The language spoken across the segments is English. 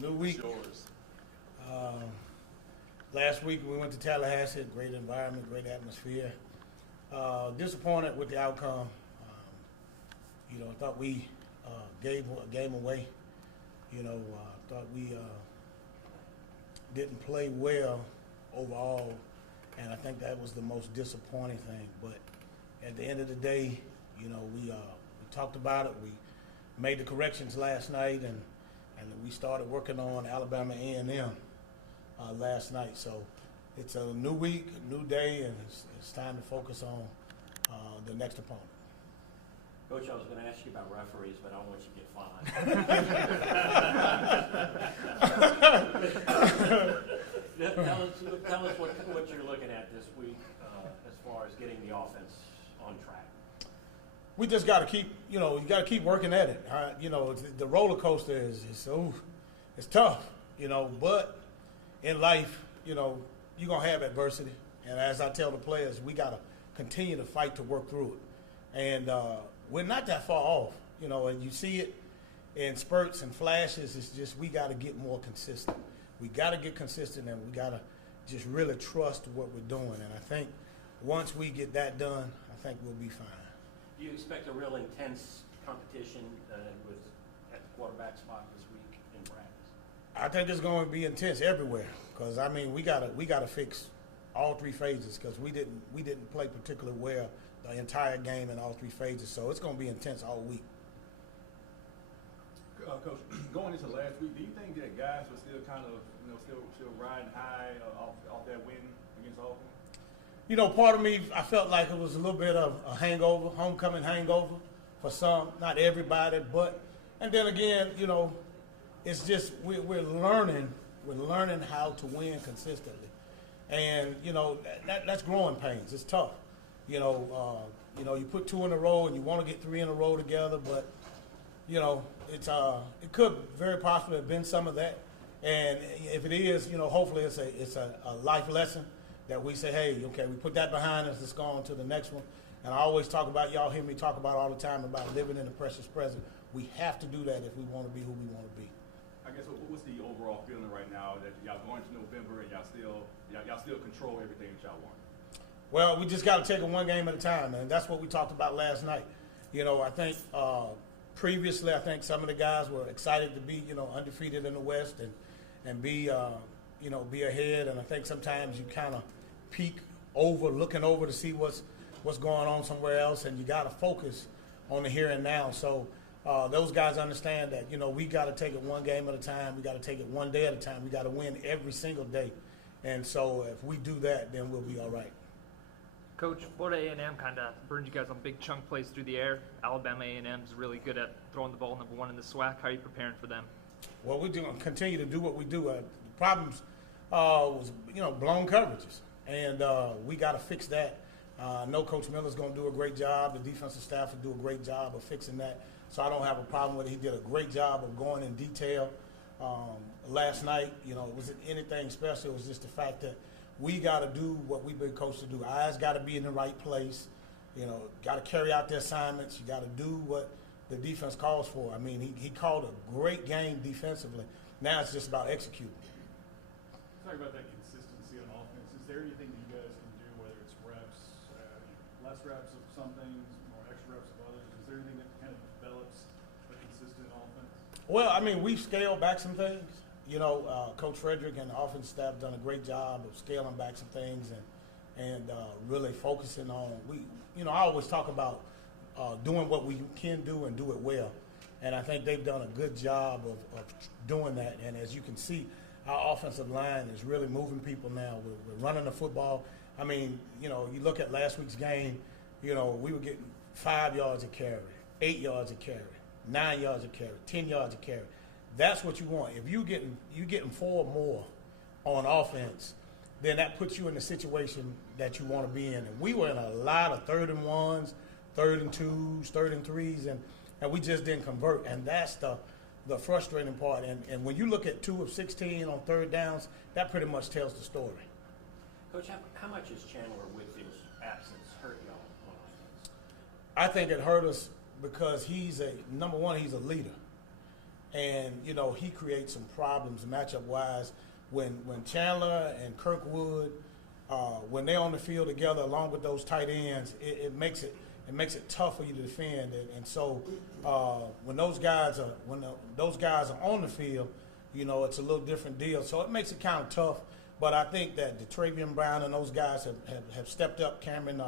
New week. Last week we went to Tallahassee. Great environment, great atmosphere. Disappointed with the outcome. I thought we gave a game away. Thought we didn't play well overall, and I think that was the most disappointing thing. But at the end of the day, we talked about it. We made the corrections last night, and we started working on Alabama A&M last night. So it's a new week, a new day, and it's time to focus on the next opponent. Coach, I was going to ask you about referees, but I don't want you to get fined. Tell us what you're looking at this week as far as getting the offense on track. We just got to keep, you got to keep working at it. The roller coaster is it's tough, but in life, you're going to have adversity. And as I tell the players, we got to continue to fight to work through it. And we're not that far off, and you see it in spurts and flashes. It's just we got to get more consistent. We got to get consistent, and we got to just really trust what we're doing. And I think once we get that done, I think we'll be fine. Do you expect a real intense competition at the quarterback spot this week in practice? I think it's going to be intense everywhere because we gotta fix all three phases because we didn't play particularly well the entire game in all three phases. So it's going to be intense all week. Coach, going into last week, do you think that guys were still kind of still riding high off that win against Auburn? Part of me, I felt like it was a little bit of a hangover, homecoming hangover for some, not everybody, but, and then again, it's just we're learning how to win consistently. And, that's growing pains. It's tough. You put two in a row and you want to get three in a row together, but, it could very possibly have been some of that. And if it is, hopefully it's a life lesson that we say, hey, okay, we put that behind us, let's go on to the next one. And I always talk about, y'all hear me talk about all the time about living in the precious present. We have to do that if we want to be who we want to be. I guess what's the overall feeling right now that y'all going to November and y'all still control everything that y'all want? Well, we just got to take it one game at a time, and that's what we talked about last night. I think previously, I think some of the guys were excited to be, undefeated in the West and be, be ahead. And I think sometimes you kind of peek over, looking over to see what's going on somewhere else, and you got to focus on the here and now. So those guys understand that, we got to take it one game at a time. We got to take it one day at a time. We got to win every single day. And so if we do that, then we'll be all right. Coach, Florida A&M kind of burned you guys on big chunk plays through the air. Alabama A&M is really good at throwing the ball number one in the SWAC. How are you preparing for them? Well, we're going to continue to do what we do. The problems was, blown coverages, and we got to fix that. I know Coach Miller's going to do a great job. The defensive staff will do a great job of fixing that. So I don't have a problem with it. He did a great job of going in detail last night. It wasn't anything special. It was just the fact that we got to do what we've been coached to do. Eyes got to be in the right place. Got to carry out the assignments. You got to do what the defense calls for. He called a great game defensively. Now it's just about executing. Talk about that consistency on offense. Is there anything that you guys can do, whether it's reps, less reps of some things, more extra reps of others? Is there anything that kind of develops a consistent offense? Well, we've scaled back some things. Coach Frederick and the offense staff done a great job of scaling back some things and really focusing on. I always talk about doing what we can do and do it well, and I think they've done a good job of doing that. And as you can see, our offensive line is really moving people now. We're running the football. You look at last week's game. We were getting 5 yards a carry, 8 yards a carry, 9 yards a carry, 10 yards a carry. That's what you want. If you getting 4 or more on offense, then that puts you in the situation that you want to be in. And we were in a lot of 3rd and 1s, 3rd and 2s, 3rd and 3s, and we just didn't convert. And that's the frustrating part. And when you look at 2 of 16 on 3rd downs, that pretty much tells the story. Coach, how much has Chandler Whitfield's absence hurt y'all on offense? I think it hurt us because he's a leader. And, you know, he creates some problems matchup-wise when Chandler and Kirkwood, when they're on the field together along with those tight ends, it makes it tough for you to defend. And so when those guys are on the field, you know, it's a little different deal. So it makes it kind of tough. But I think that DeTravian Brown and those guys have stepped up. Cameron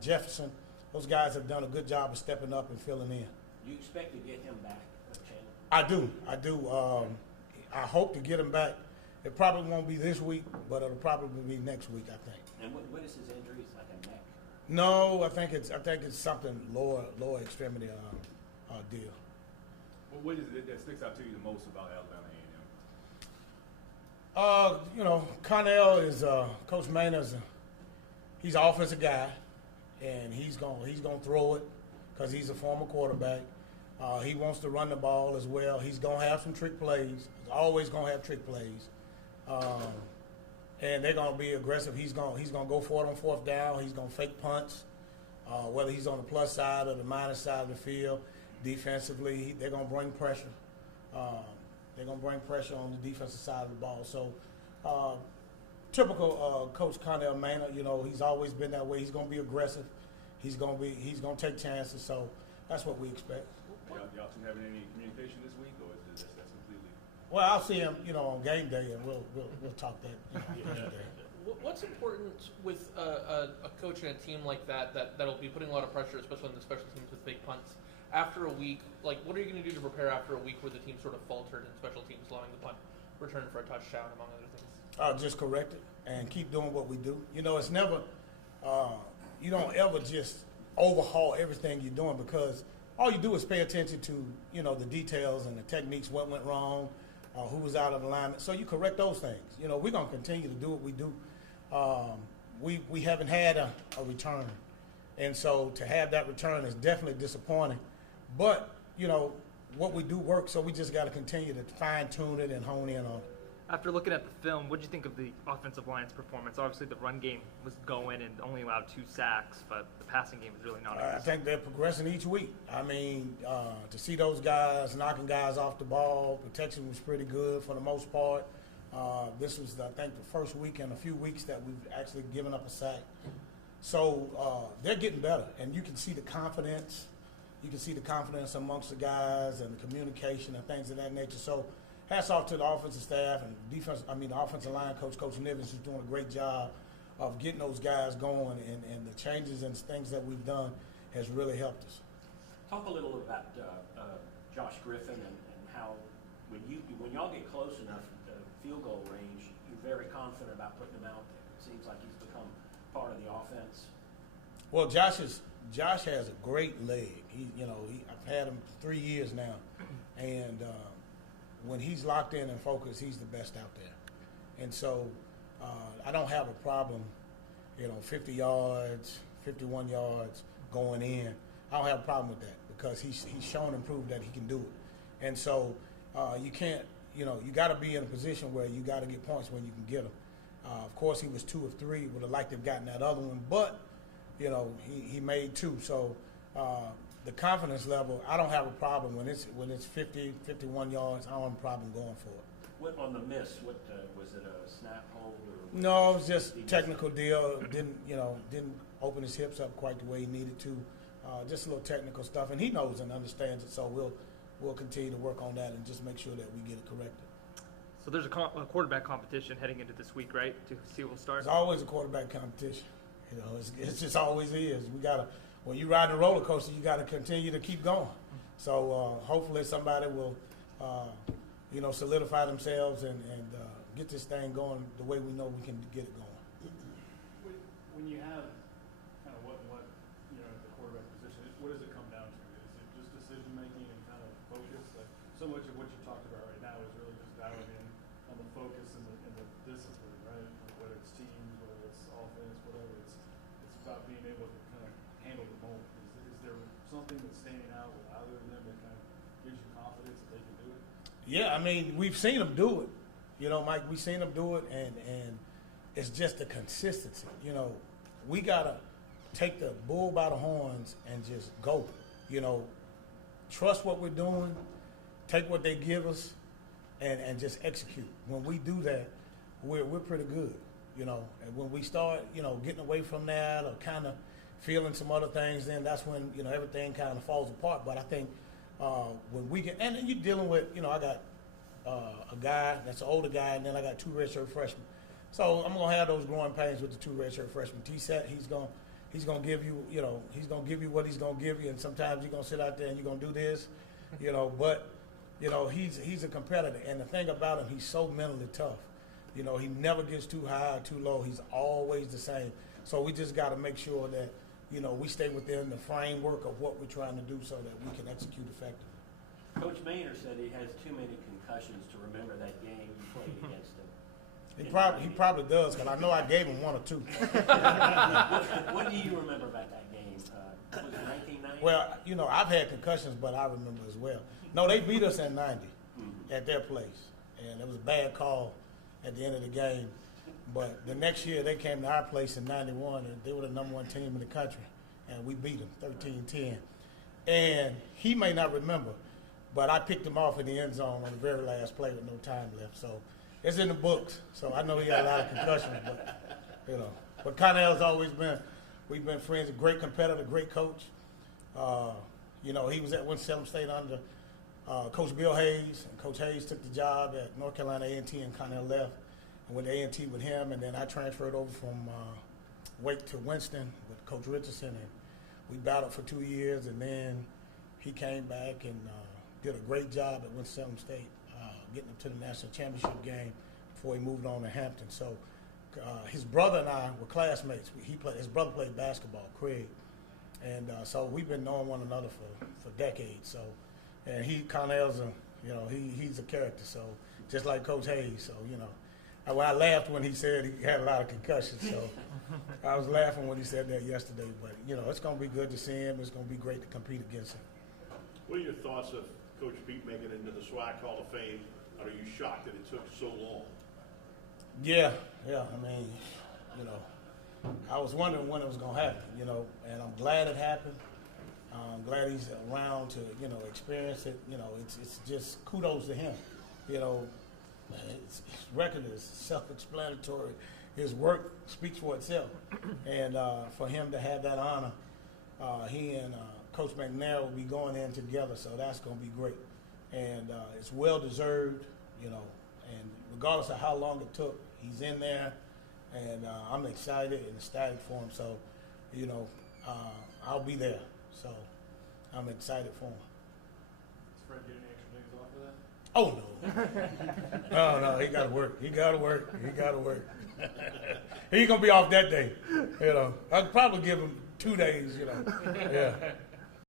Jefferson, those guys have done a good job of stepping up and filling in. Do you expect to get him back, Chandler? I do. I hope to get him back. It probably won't be this week, but it'll probably be next week, I think. And what is his injury? Is like a neck? No, I think it's something lower extremity deal. Well, what is it that sticks out to you the most about Alabama A&M? You know, Connell is Coach Maynard's. He's an offensive guy, and he's gonna throw it because he's a former quarterback. He wants to run the ball as well. He's gonna have some trick plays. He's always gonna have trick plays, and they're gonna be aggressive. He's gonna go for it on fourth down. He's gonna fake punts, whether he's on the plus side or the minus side of the field. Defensively, they're gonna bring pressure. They're going to bring pressure on the defensive side of the ball. So, typical Coach Connell Maynard, you know, he's always been that way. He's going to be aggressive. He's going to take chances. So that's what we expect. Y'all two having any communication this week, or is that's completely? Well, I'll see him, you know, on game day, and we'll talk that. You know, game day. What's important with a coach and a team like that'll be putting a lot of pressure, especially on the special teams with fake punts? After a week, like, what are you going to do to prepare after a week where the team sort of faltered in special teams, allowing the punt return for a touchdown, among other things? Just correct it and keep doing what we do. You know, it's never, you don't ever just overhaul everything you're doing, because all you do is pay attention to, you know, the details and the techniques, what went wrong, who was out of alignment. So you correct those things. You know, we're going to continue to do what we do. We haven't had a return. And so to have that return is definitely disappointing. But, you know, what we do works, so we just got to continue to fine-tune it and hone in on it. After looking at the film, what did you think of the offensive line's performance? Obviously, the run game was going and only allowed 2 sacks, but the passing game was really not. I think they're progressing each week. I mean, to see those guys knocking guys off the ball, protection was pretty good for the most part. This was, I think, the first week in a few weeks that we've actually given up a sack. So they're getting better, and you can see the confidence. You can see the confidence amongst the guys and the communication and things of that nature. So hats off to the offensive staff and the offensive line coach, Coach Nivens, who's doing a great job of getting those guys going, and the changes and things that we've done has really helped us. Talk a little about Josh Griffin and how when y'all get close enough to field goal range, you're very confident about putting him out there. It seems like he's become part of the offense. Well, Josh has a great leg. I've had him 3 years now, and when he's locked in and focused, he's the best out there. And so I don't have a problem, 50 yards, 51 yards going in. I don't have a problem with that, because he's shown and proved that he can do it. And so you can't, you got to be in a position where you got to get points when you can get them. Of course, he was 2 of 3. Would have liked to have gotten that other one, but he made 2. So the confidence level, I don't have a problem when it's 50, 51 yards. I don't have a problem going for it. What on the miss? What was it, a snap hold or? No, it was just a technical deal. Didn't open his hips up quite the way he needed to. Just a little technical stuff, and he knows and understands it. So we'll continue to work on that and just make sure that we get it corrected. So there's a quarterback competition heading into this week, right? To see what will start. There's always a quarterback competition. It's just always is. When you ride the roller coaster, you gotta continue to keep going. So hopefully somebody will, solidify themselves and get this thing going the way we know we can get it going. When you have kind of what the quarterback position, what does it come down to? Is it just decision making and kind of focus? Like, so much of what you talked about right now is really just dialing in on the focus and the discipline, right? Whether it's teams, whether it's offense, whatever, it's about being able to kind of handle the moment. Is there something that's standing out with either of them that kind of gives you confidence that they can do it? Yeah, I mean, we've seen them do it. Mike, we've seen them do it, and it's just the consistency. We got to take the bull by the horns and just go. Trust what we're doing, take what they give us and just execute. When we do that, we're pretty good, you know. And when we start, you know, getting away from that or kind of feeling some other things, then that's when, you know, everything kind of falls apart. But I think when we get, and you're dealing with, you know, I got a guy that's an older guy, and then I got 2 redshirt freshmen. So I'm gonna have those growing pains with the 2 redshirt freshmen. T-Set, he's gonna give you, you know, he's gonna give you what he's gonna give you, and sometimes you're gonna sit out there and you're gonna do this, you know. But you know, he's a competitor, and the thing about him, he's so mentally tough. You know, he never gets too high or too low. He's always the same. So we just got to make sure that, you know, we stay within the framework of what we're trying to do so that we can execute effectively. Coach Maynard said he has too many concussions to remember that game you played against him. He probably does, because I know I gave him 1 or 2. What do you remember about that game? Was it 1990? Well, you know, I've had concussions, but I remember as well. No, they beat us in 90 at their place, and it was a bad call at the end of the game. But the next year they came to our place in 91, and they were the #1 team in the country, and we beat them 13-10. And he may not remember, but I picked him off in the end zone on the very last play with no time left. So it's in the books. So I know he had a lot of concussions, but you know. But Connell's always been, we've been friends, a great competitor, great coach. You know, he was at Winston-Salem State under Coach Bill Hayes, and Coach Hayes took the job at North Carolina A&T, and Connell left and went to A&T with him, and then I transferred over from Wake to Winston with Coach Richardson, and we battled for 2 years, and then he came back and did a great job at Winston-Salem State, getting them to the national championship game before he moved on to Hampton. So his brother and I were classmates. His brother played basketball, Craig, and so we've been knowing one another for decades. So. And Connell's he's a character, so just like Coach Hayes. So, you know, I laughed when he said he had a lot of concussions. So I was laughing when he said that yesterday. But, you know, it's going to be good to see him. It's going to be great to compete against him. What are your thoughts of Coach Pete making it into the SWAC Hall of Fame? Are you shocked that it took so long? Yeah. I mean, you know, I was wondering when it was going to happen, you know, and I'm glad it happened. I'm glad he's around to, you know, experience it. You know, it's just kudos to him. You know, his record is self-explanatory. His work speaks for itself. And for him to have that honor, he and Coach McNair will be going in together, so that's going to be great. And it's well-deserved, you know, and regardless of how long it took, he's in there, and I'm excited and ecstatic for him. So, you know, I'll be there. So I'm excited for him. Does Fred get any extra days off of that? Oh, no. No, he got to work. He got to work. He's going to be off that day. You know, I'd probably give him 2 days, you know. Yeah.